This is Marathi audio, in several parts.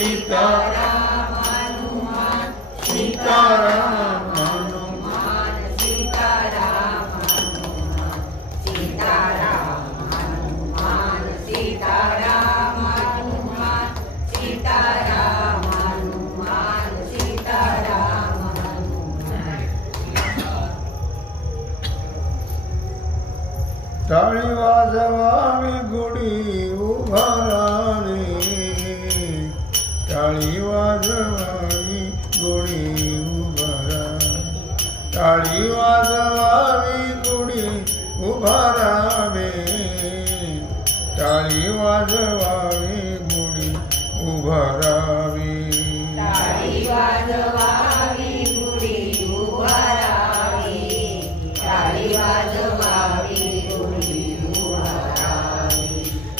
सीताराम हनुमान सीताराम हनुमान सीताराम हनुमान सीताराम हनुमान सीताराम हनुमान सीताराम हनुमान सीताराम हनुमान। टाळी वाजवावी गुढी उभारावी टाळी वाजवावी गुढी उभारावी टाळी वाजवावी गुढी उभारावे टाळी वाजवावी गुढी उभारावी टाळी वाजवावी गुढी उभारावी टाळी वाजवावी गुढी उभारावी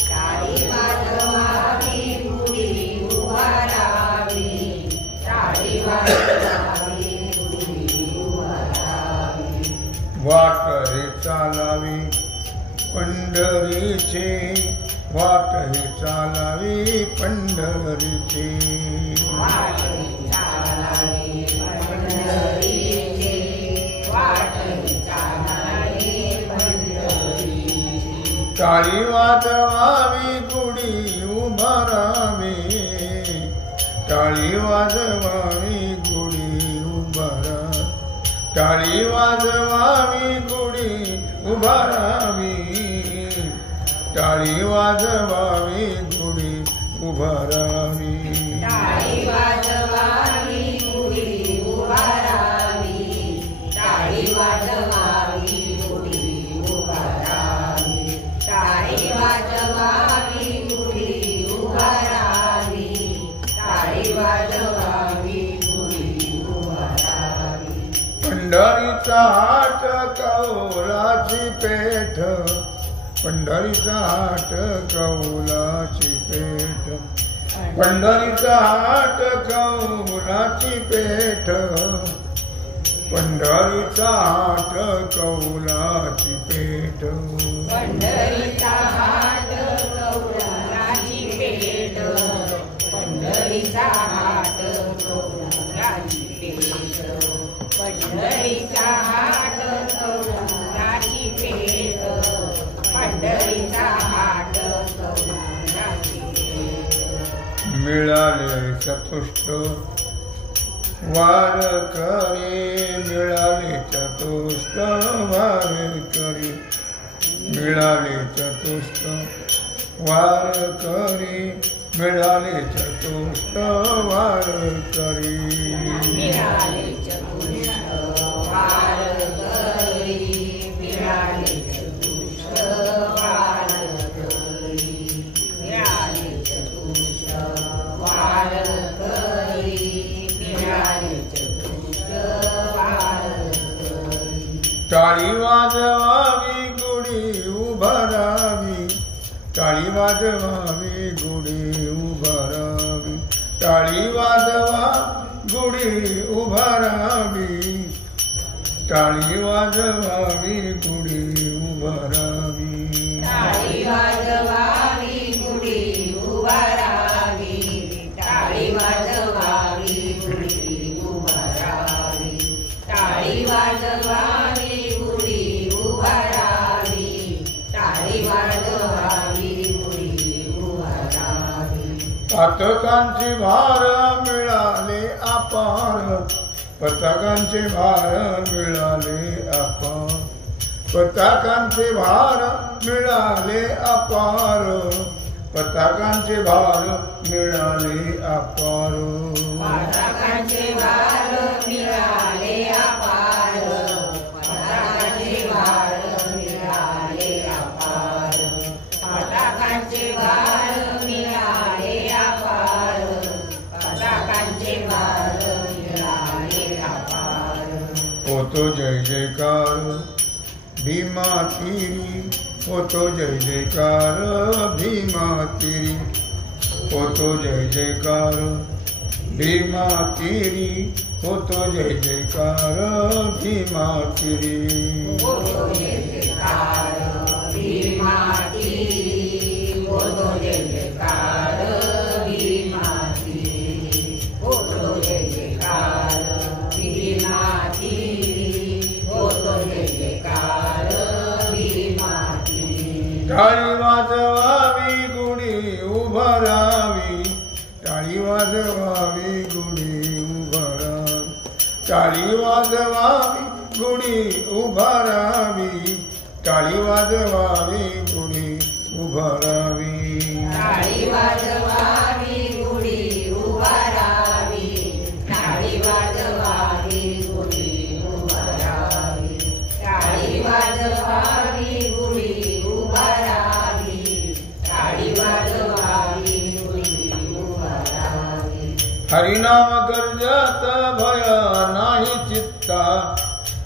टाळी वाजवावी गुढी उभारावी टाळी वाजवावी गुढी उभारावी। वाट हे चालावी पंढरीचे वाट हे चालावी पंढरीचे वाट हे चालावी पंढरीचे वाट हे चालावी पंढरीचे टाळी वाजवावी गुढी उभारावी टाळी वाजवावी गुढी उभारावी टाळी वाजवावी गुढी उभारावी टाळी वाजवावी गुढी उभारावी टाळी वाजवावी गुढी उभारावी टाळी वाजवावी गुढी उभारावी टाळी वाजवावी गुढी उभारावी टाळी वाजवावी गुढी उभारावी। पंढरीचा हाट कौलाची पेठ पंढरीचा हाट कौलाची पेठ पंढरीचा हाट कौलाची पेठ पंढरीचा हाट कौलाची पेठ पंढरीचा हाट कौलाची पेठ पंढरीचा हाट कौलाची पेठ पंढरीचा हाट कौलाची पेठ पंढरीचा हाट कौलाची पेठ। मिळाले चतुष्ट वारकरी मिळाले चतुष्ट वारकरी मिळाले चतुष्ट वारकरी मिळाले चतुष्ट वारकरी मिळाले चतुष्ट वारकरी मिळाले चतुष्ट वारकरी मिळाले चतुष्ट वारकरी मिळाले चतुष्ट वारकरी। टाळी वाजवावी गुढी उभारावी टाळी वाजवावी गुढी उभारावी टाळी वाजवा गुढी उभारावी टाळी वाजवावी गुढी उभारावी टाळी वाजवावी गुढी उभारावी टाळी वाजवावी गुढी उभारावी टाळी वाजवावी गुढी उभारावी टाळी वाजवावी गुढी उभारावी। पताकांचे भार मिळाले अपार पताकांचे भार मिळाले अपार पताकांचे भार मिळाले अपार पताकांचे भार मिळाले अपार पताकांचे भार मिळाले अपार पताकांचे भार मिळाले अपार पताकांचे भार मिळाले अपार पताकांचे भार मिळाले अपार। होतो जय जयकार भीमा तिरी होतो जय जयकार भीमा तिरी होतो जय जयकार भीमा तिरी होतो जय जयकार भीमा तिरी होतो जय जयकार भीमा तिरी होतो जय जयकार भीमा तिरी टाळी वाजवावी गुढी उभारावी टाळी वाजवावी गुढी उभारावी टाळी वाजवावी गुढी उभारावी टाळी वाजवावी गुढी उभारावी टाळी वाजवावी गुढी उभारावी टाळी वाजवावी गुढी उभारावी टाळी वाजवावी गुढी उभारावी हरिनाम गर्जत भय नाही चित्ता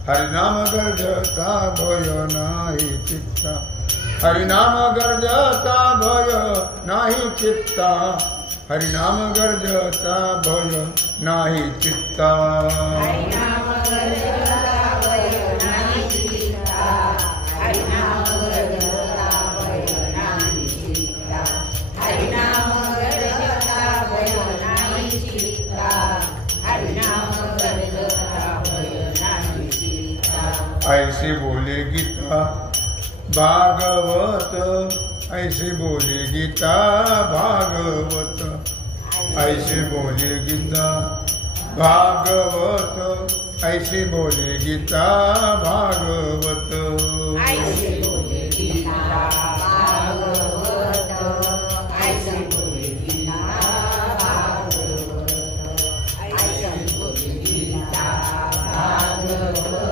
हरिनाम गर्जता भय नाही चित्ता हरिनाम गर्जता भय नाही चित्ता हरिनाम गर्जता भय नाही चित्ता हरिनाम गर्जता भय नाही चित्ता हरिनाम गर्जता भय नाही चित्ता हरिनाम गर्जता भय नाही चित्ता हरिनाम गर्जता भय नाही चित्ता ऐसे बोले गीता भागवत ऐसे बोले गीता भागवत ऐसे बोले गीता भागवत ऐसे बोले गीता भागवत ऐसे बोले गीता भागवत ऐसे बोले गीता भागवत ऐसे बोले गीता भागवत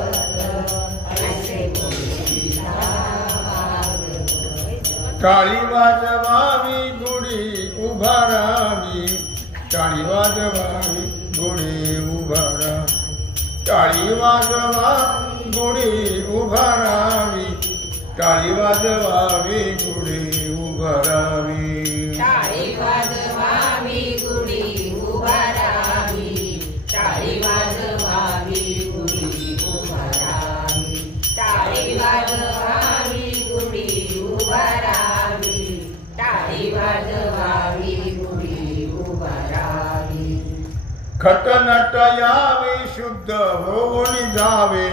ऐसे बोले गीता टाळी वाजवावी गुढी उभारावी टाळी वाजवावी गुढी उभारा टाळी वाजवावी गुढी उभारावी टाळी वाजवावी गुढी उभारावी टाळी वाजवावी गुढी उभारावी टाळी वाजवावी गुढी उभारावी टाळी वाजवावी गुढी उभारावी टाळी वाजवावी गुढी उभारावी खटनट यावे शुद्ध होऊन जावे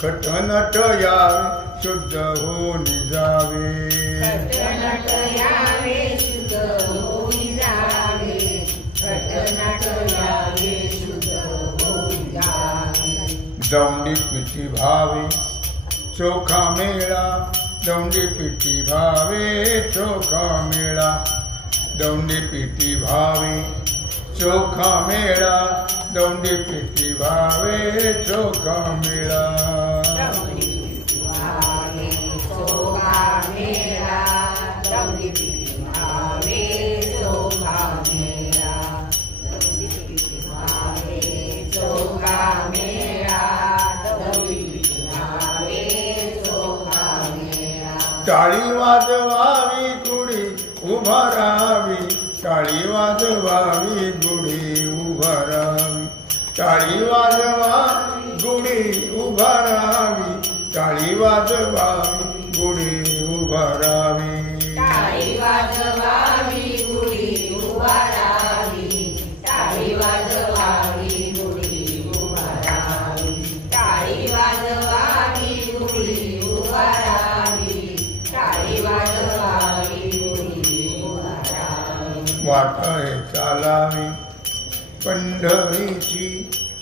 खटनट यावे शुद्ध होऊन जावे खटनट यावे शुद्ध होऊन जावे खटनट यावे शुद्ध होऊन जावे दौंडी पिठी भावे चोखा मेळा दौंडी पिठी भावे चोखा मेळा दौंडी पिठी भावे चोखा मेळा दौंडी पिठी भावे चोखा मेळा दौंडी पिठी भावे चोखा मेळा दौंडी पिठी भावे चोखा मेळा दौंडी पिठी भावे चोखा मेळा दौंडी पिठी भावे चोखा मेळा टाळी वाजवावी गुढी उभारावी टाळी वाजवावी गुढी उभारावी टाळी वाजवावी गुढी उभारावी टाळी वाजवावी गुढी उभारावी टाळी वाजवावी गुढी उभारावी टाळी वाजवावी गुढी उभारावी टाळी वाजवावी गुढी उभारावी टाळी वाजवावी गुढी उभारावी वाट हे चालावी पंढरीची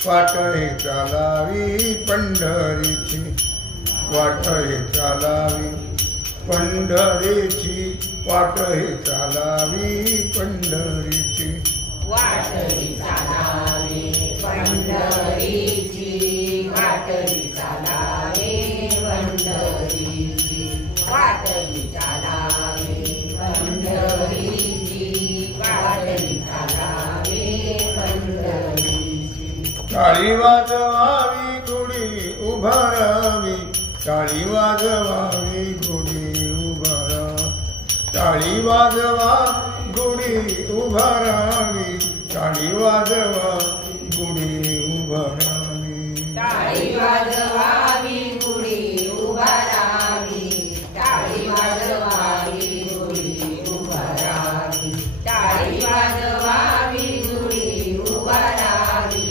वाट हे चालावी पंढरीची वाट हे चालावी पंढरीची वाट हे चालावी पंढरीची वाटली चालावे पंढरीची वाटली चालावे पंढरीची वाटली चालावे पंढरीची वाटली चालावे पंढरीची टाळी वाजवावी गुढी उभारावी टाळी वाजवावी गुढी उभारा टाळी वाजवा गुढी उभारावी टाळी वाजवा गुढी उभारावी टाळी वाजवावी गुढी उभारावी टाळी वाजवावी गुढी उभारावी टाळी वाजवावी गुढी उभारावी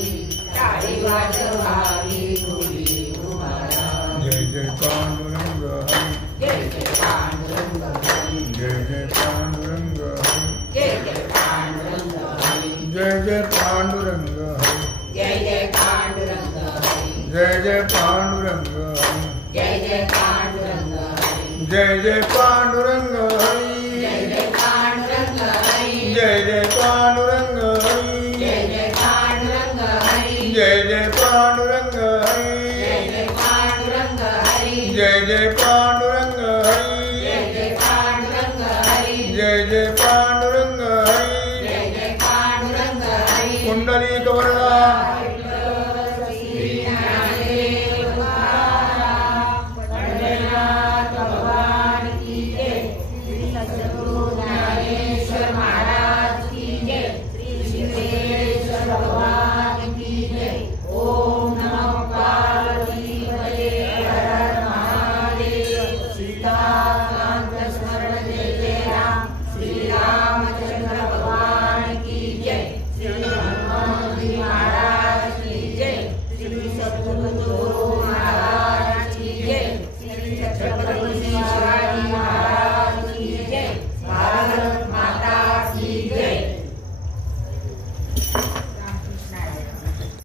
टाळी वाजवावी गुढी उभारावी जय जय पांडुरंग हरी जय जय पांडुरंग हरी जय जय पांडुरंग हरी जय जय पांडुरंग हरी जय जय पांडुरंग हरी जय जय पांडुरंग हरी जय जय पांडुरंग हरी जय जय पांडुरंग हरी जय जय पांडुरंग हरी जय जय पांडुरंग हरी जय जय पांडुरंग हरी जय जय पांडुरंग हरी जय जय पांडुरंग हरी जय जय पांडुरंग हरी जय जय पांडुरंग हरी जय जय पांडुरंग हरी जय जय पांडुरंग हरी जय जय पांडुरंग हरी कुंडली